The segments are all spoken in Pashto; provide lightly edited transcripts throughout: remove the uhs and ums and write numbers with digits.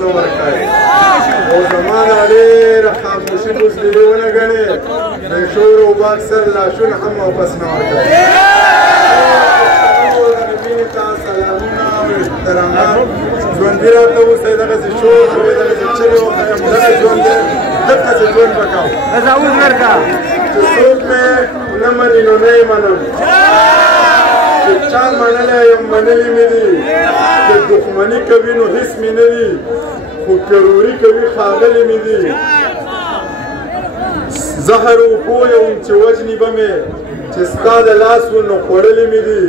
نو ورکړي او زمانه ډېره خاموشي بزدلي ونه ګڼي د شور او باکسر لاشونه هم واپس نه ورکړي مینې ته سلامونه او احترامات ژوندي راته اوسئ دغسې شور کوئ دغسې چغې وکړئ دغه ژوند دی دغسې ژوند به کوو چې څوک مې نه مني نو نه یې منم چې چا منلی یم منلي مې دي چې دښمني کوي نو هېڅ مې نه دي خو کروري کوي ښاغلي مې دي زهر و پوه یم چې وجني به مې چې ستا د لاس و نو خوړلي مې دي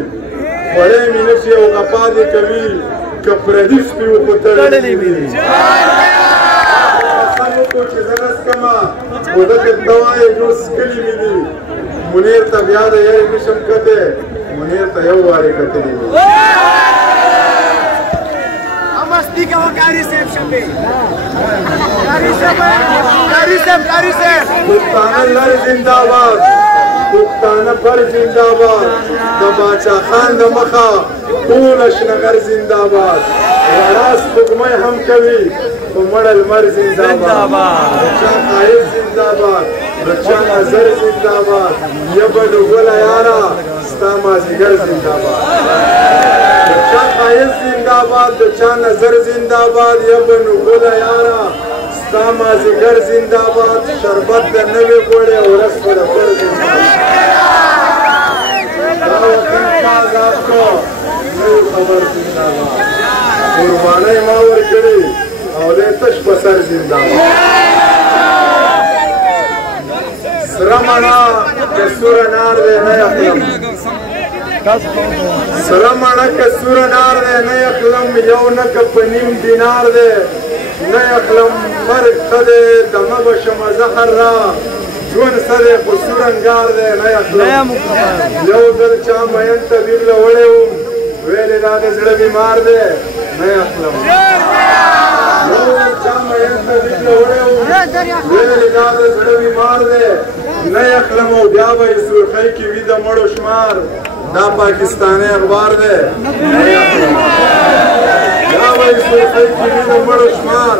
خوړی مې نه شي او غپا دې کوي که پردي سپي و خو تړلي مې دي قسم وکړو چې زه نه څکمه خو دغه ته وایې نو څکلي مې دي منیر ته بیا د یارې نشم کتی منیر ته یو وارې کتلي مې مستی کا وقاری صاحب شبه قاری صاحب پښتانه لر زنده باد پښتانه پر زنده باد د باچا خان د مخه ټول شنغر زنده باد رڼا سپوږمۍ هم کوي خو مړه لمر زنده باد د چا ښایست زنده باد د چا نظر زنده باد یبه د ګله یاره ستا مازدیګر زنده باد د چا ښایست زنده باد د چا نظر زنده باد یبه نو ګله یاره ستا مازدیګر زنده باد شربت د نوې ګوړې ورځ په د پر زنده باد دا وطن تا آزاد کړو نوې خبر زنده باد قربانۍ ما ورکړې او دی تش په سر زنده باد سره مڼه که سوره نار دی نه اخلم سره مڼه که سوره نار دی نه اخلم یو نه که په نیم دینار دی نه اخلم مرګ ښه دی دمه به شمه زهر را ژوند ښه دی خو سورنګار دی نه اخلم یو ځل چا مین طبیب له وړی وم ویلې دا د زړه بیمار دی نه اخلم یو ځل چا مین طبیب له وړی وم ویلې دا د زړه بیمار دی نه اخلم او بیا به یې سرخۍ کې وي د مړو شمار دا پاکستاني اخبار دی نه اخلم بیا به یې سرخۍ کې وي د مړو شمار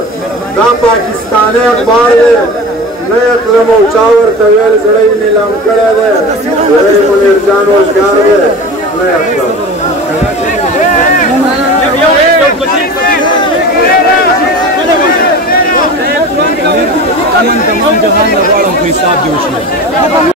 دا پاکستاني اخبار دی نه اخلم او چا ورته ویل زړه یې نیلام کړی دی زړه یې منیر جان وزګار دی نه اخلم تمام جهان له غواړم په حساب جوړ شي